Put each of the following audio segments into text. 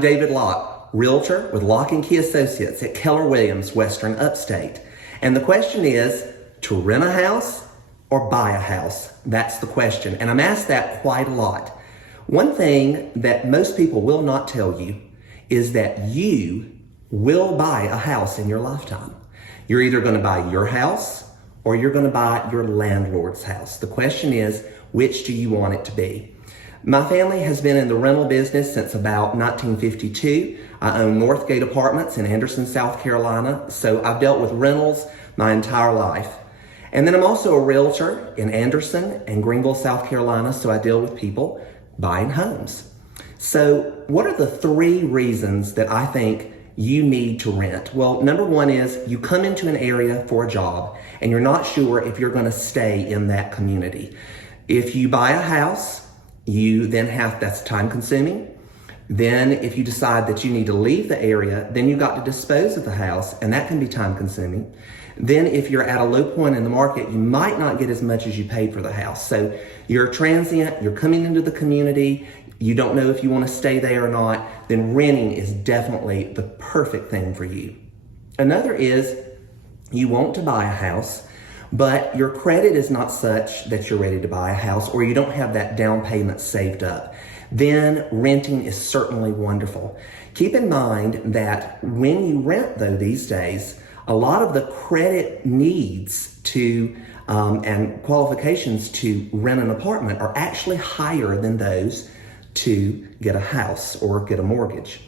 I'm David Locke, Realtor with Locke Key Associates at Keller Williams, Western Upstate. And the question is, to rent a house or buy a house? That's the question. And I'm asked that quite a lot. One thing that most people will not tell you is that you will buy a house in your lifetime. You're either going to buy your house or you're going to buy your landlord's house. The question is, which do you want it to be? My family has been in the rental business since about 1952. I own Northgate Apartments in Anderson, South Carolina, so I've dealt with rentals my entire life. And then I'm also a realtor in Anderson and Greenville, South Carolina, so I deal with people buying homes. So what are the 3 reasons that I think you need to rent? Well, number 1 is you come into an area for a job and you're not sure if you're going to stay in that community. If you buy a house, you then that's time consuming. Then if you decide that you need to leave the area, then you got to dispose of the house, and that can be time consuming. Then if you're at a low point in the market, you might not get as much as you paid for the house. So you're transient, you're coming into the community, you don't know if you want to stay there or not, then renting is definitely the perfect thing for you. Another is you want to buy a house, but your credit is not such that you're ready to buy a house, or you don't have that down payment saved up. Then renting is certainly wonderful. Keep in mind that when you rent, though, these days, a lot of the credit needs to and qualifications to rent an apartment are actually higher than those to get a house or get a mortgage.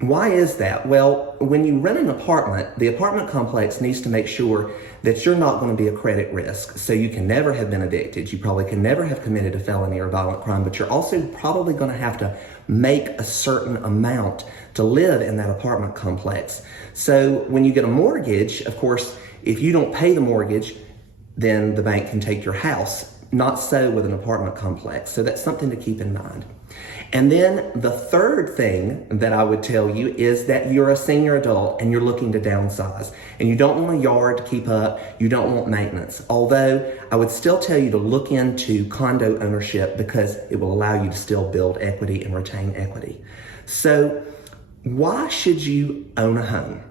Why is that? Well, when you rent an apartment, the apartment complex needs to make sure that you're not going to be a credit risk. So you can never have been evicted. You probably can never have committed a felony or violent crime, but you're also probably going to have to make a certain amount to live in that apartment complex. So when you get a mortgage, of course, if you don't pay the mortgage, then the bank can take your house. Not so with an apartment complex. So that's something to keep in mind. And then the third thing that I would tell you is that you're a senior adult and you're looking to downsize and you don't want a yard to keep up, you don't want maintenance. Although I would still tell you to look into condo ownership because it will allow you to still build equity and retain equity. So why should you own a home?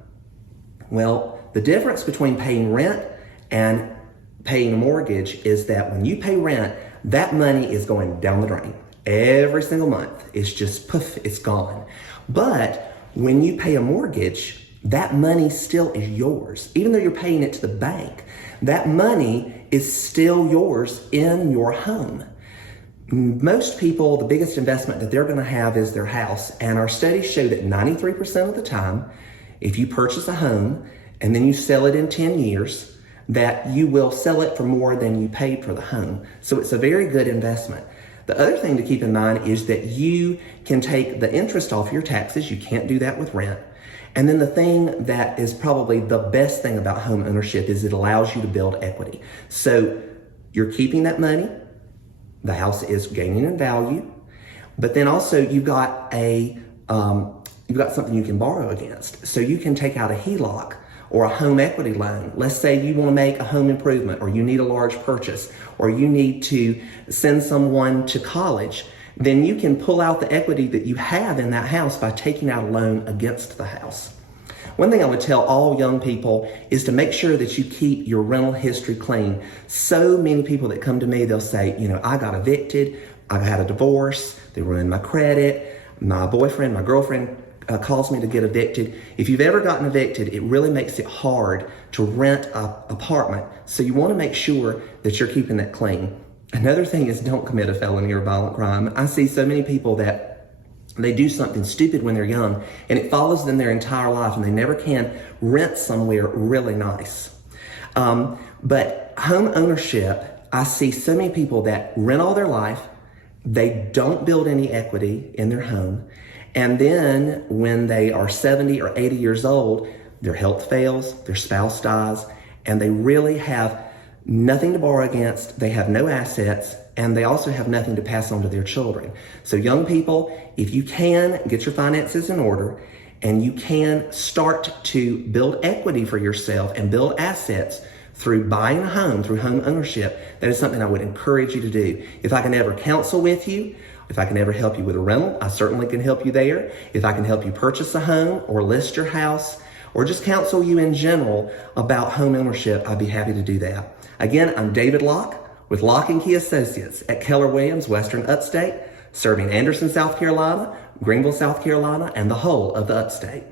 Well, the difference between paying rent and paying a mortgage is that when you pay rent, that money is going down the drain. Every single month, it's just poof, it's gone. But when you pay a mortgage, that money still is yours. Even though you're paying it to the bank, that money is still yours in your home. Most people, the biggest investment that they're going to have is their house. And our studies show that 93% of the time, if you purchase a home and then you sell it in 10 years, that you will sell it for more than you paid for the home. So it's a very good investment. The other thing to keep in mind is that you can take the interest off your taxes. You can't do that with rent. And then the thing that is probably the best thing about home ownership is it allows you to build equity. So you're keeping that money. The house is gaining in value, but then also you've got something you can borrow against. So you can take out a HELOC or a home equity loan. Let's say you want to make a home improvement, or you need a large purchase, or you need to send someone to college. Then you can pull out the equity that you have in that house by taking out a loan against the house. One thing I would tell all young people is to make sure that you keep your rental history clean. So many people that come to me, they'll say, I got evicted, I've had a divorce, they ruined my credit, my boyfriend, my girlfriend calls me to get evicted. If you've ever gotten evicted, it really makes it hard to rent an apartment. So you want to make sure that you're keeping that clean. Another thing is don't commit a felony or violent crime. I see so many people that they do something stupid when they're young and it follows them their entire life and they never can rent somewhere really nice. But home ownership, I see so many people that rent all their life, they don't build any equity in their home, and then when they are 70 or 80 years old, their health fails, their spouse dies, and they really have nothing to borrow against, they have no assets, and they also have nothing to pass on to their children. So young people, if you can, get your finances in order, and you can start to build equity for yourself and build assets through buying a home, through home ownership, that is something I would encourage you to do. If I can ever counsel with you, If I can ever help you with a rental, I certainly can help you there. If I can help you purchase a home or list your house or just counsel you in general about home ownership, I'd be happy to do that. Again, I'm David Locke with Locke Key Associates at Keller Williams, Western Upstate, serving Anderson, South Carolina, Greenville, South Carolina, and the whole of the Upstate.